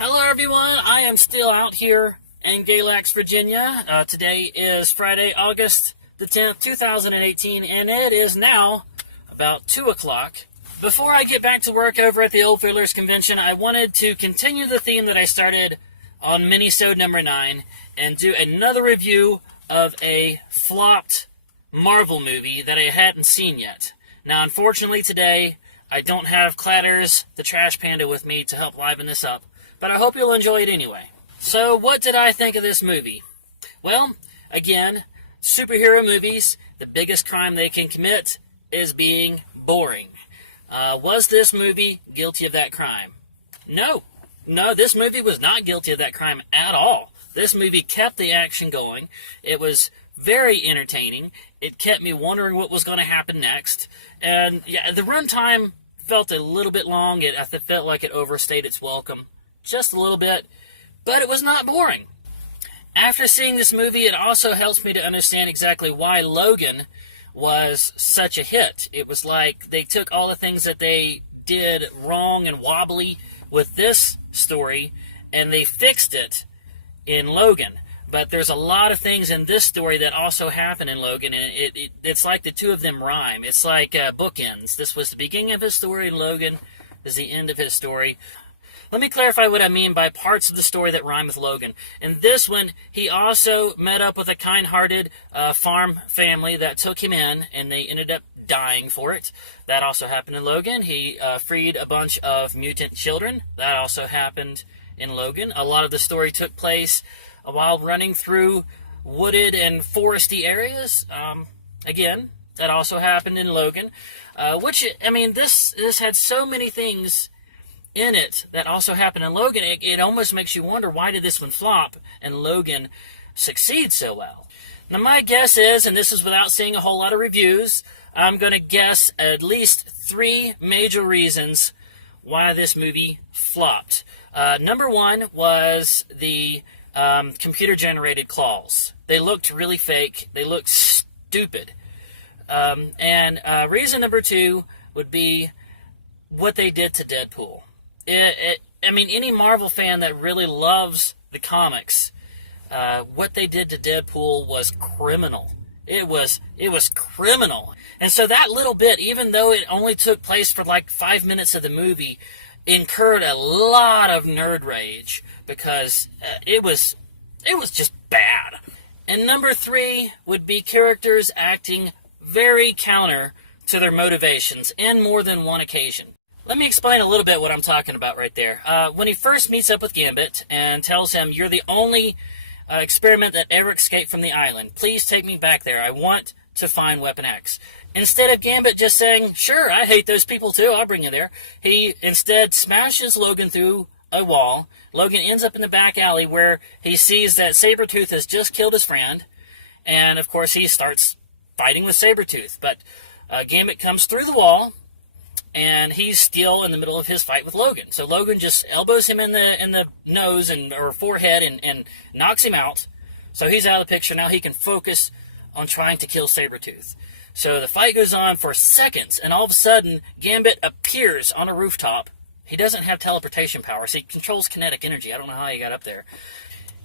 Hello everyone, I am still out here in Galax, Virginia. Today is Friday, August the 10th, 2018, and it is now about 2 o'clock. Before I get back to work over at the Old Fiddlers Convention, I wanted to continue the theme that I started on minisode number 9 and do another review of a flopped Marvel movie that I hadn't seen yet. Now, unfortunately today, I don't have Clatters, the Trash Panda, with me to help liven this up, but I hope you'll enjoy it anyway. So, what did I think of this movie? Well, again, superhero movies, the biggest crime they can commit is being boring. Was this movie guilty of that crime? No, this movie was not guilty of that crime at all. This movie kept the action going. It was very entertaining. It kept me wondering what was going to happen next. And yeah, the runtime felt a little bit long. I felt like it overstayed its welcome just a little bit, but it was not boring. After seeing this movie, it also helps me to understand exactly why Logan was such a hit. It was like they took all the things that they did wrong and wobbly with this story, and they fixed it in Logan. But there's a lot of things in this story that also happen in Logan, and it's like the two of them rhyme. It's like bookends. This was the beginning of his story, and Logan is the end of his story. Let me clarify what I mean by parts of the story that rhyme with Logan. In this one, he also met up with a kind-hearted farm family that took him in, and they ended up dying for it. That also happened in Logan. He freed a bunch of mutant children. That also happened in Logan. A lot of the story took place while running through wooded and foresty areas. Again, that also happened in Logan. This had so many things in it that also happened in Logan. It almost makes you wonder, why did this one flop and Logan succeed so well? Now, my guess is, and this is without seeing a whole lot of reviews, I'm going to guess at least 3 major reasons why this movie flopped. Number 1 was the computer-generated claws. They looked really fake. They looked stupid. Reason number 2 would be what they did to Deadpool. Any Marvel fan that really loves the comics, what they did to Deadpool was criminal. It was criminal. And so that little bit, even though it only took place for like 5 minutes of the movie, incurred a lot of nerd rage because it was just bad. And number 3 would be characters acting very counter to their motivations in more than one occasion. Let me explain a little bit what I'm talking about right there. When he first meets up with Gambit and tells him, "You're the only experiment that ever escaped from the island. Please take me back there. I want to find Weapon X." Instead of Gambit just saying, "Sure, I hate those people too, I'll bring you there," he instead smashes Logan through a wall. Logan ends up in the back alley where he sees that Sabretooth has just killed his friend, and of course he starts fighting with Sabretooth. But Gambit comes through the wall, and he's still in the middle of his fight with Logan. So Logan just elbows him in the nose or forehead and knocks him out. So he's out of the picture. Now he can focus on trying to kill Sabretooth. So the fight goes on for seconds, and all of a sudden, Gambit appears on a rooftop. He doesn't have teleportation power, so he controls kinetic energy. I don't know how he got up there.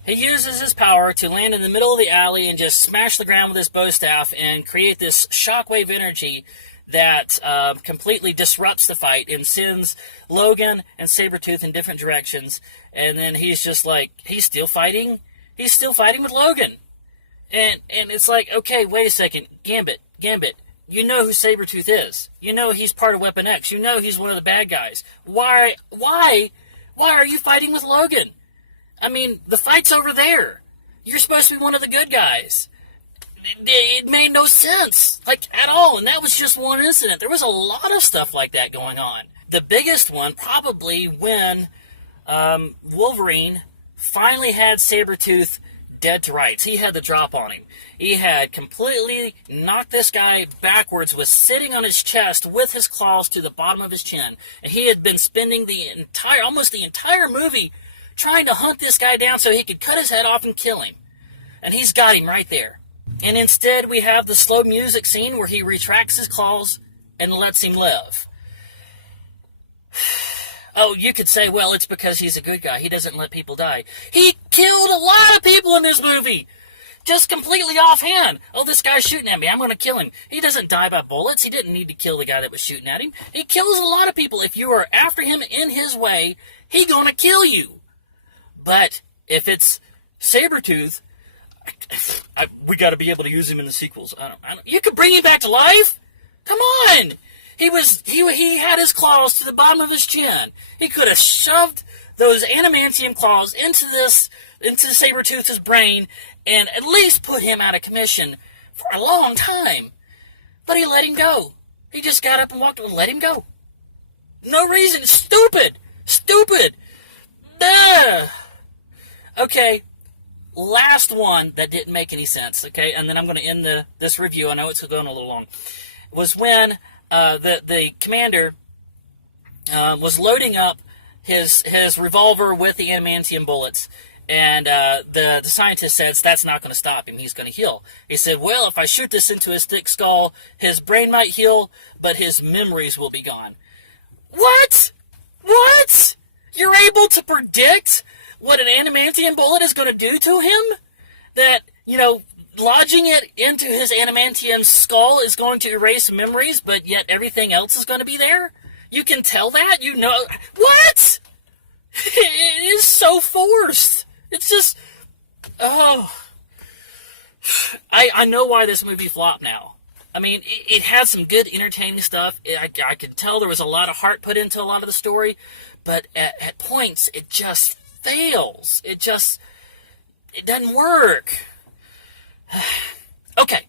He uses his power to land in the middle of the alley and just smash the ground with his bow staff and create this shockwave energy that completely disrupts the fight and sends Logan and Sabretooth in different directions. And then he's just like, he's still fighting with Logan. And it's like, okay, wait a second, Gambit, you know who Sabretooth is. You know he's part of Weapon X. You know he's one of the bad guys. Why are you fighting with Logan? I mean, the fight's over there. You're supposed to be one of the good guys. It made no sense, at all, and that was just one incident. There was a lot of stuff like that going on. The biggest one, probably when Wolverine finally had Sabretooth dead to rights. He had the drop on him. He had completely knocked this guy backwards, was sitting on his chest with his claws to the bottom of his chin, and he had been spending almost the entire movie trying to hunt this guy down so he could cut his head off and kill him. And he's got him right there. And instead, we have the slow music scene where he retracts his claws and lets him live. Oh, you could say, well, it's because he's a good guy. He doesn't let people die. He killed a lot of people in this movie. Just completely offhand. Oh, this guy's shooting at me. I'm going to kill him. He doesn't die by bullets. He didn't need to kill the guy that was shooting at him. He kills a lot of people. If you are after him in his way, he's going to kill you. But if it's Sabretooth, we got to be able to use him in the sequels. You could bring him back to life? Come on! He had his claws to the bottom of his chin. He could have shoved those adamantium claws into Sabretooth's brain and at least put him out of commission for a long time. But he let him go. He just got up and walked away and let him go. No reason. Stupid. Duh. Okay, last one that didn't make any sense, okay, and then I'm going to end this review. I know it's going a little long. Was when the commander was loading up his revolver with the adamantium bullets, and the scientist says that's not going to stop him. He's going to heal. He said, well, if I shoot this into his thick skull, his brain might heal, but his memories will be gone. What? You're able to predict what an adamantium bullet is going to do to him? That, lodging it into his adamantium skull is going to erase memories, but yet everything else is going to be there? You can tell that? What? It is so forced. It's just, I know why this movie flopped now. I mean, it had some good, entertaining stuff. I could tell there was a lot of heart put into a lot of the story, but at points, it just fails. It doesn't work. Okay,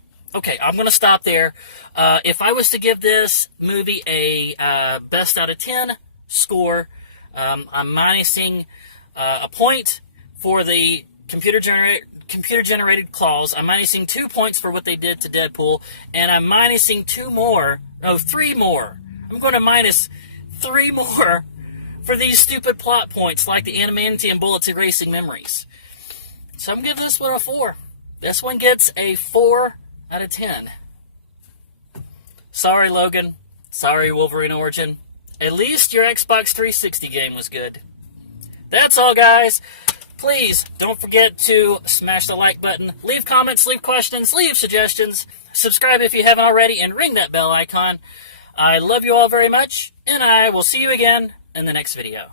I'm going to stop there. If I was to give this movie a best out of 10 score, I'm minusing a point for the computer-generated claws. I'm minusing 2 points for what they did to Deadpool, and I'm minusing 3 more. I'm going to minus 3 more for these stupid plot points like the adamantium bullets erasing memories. So I'm going to give this one a 4. This one gets a 4 out of 10. Sorry, Logan. Sorry, Wolverine Origin. At least your Xbox 360 game was good. That's all, guys. Please don't forget to smash the like button, leave comments, leave questions, leave suggestions, subscribe if you haven't already, and ring that bell icon. I love you all very much, and I will see you again in the next video.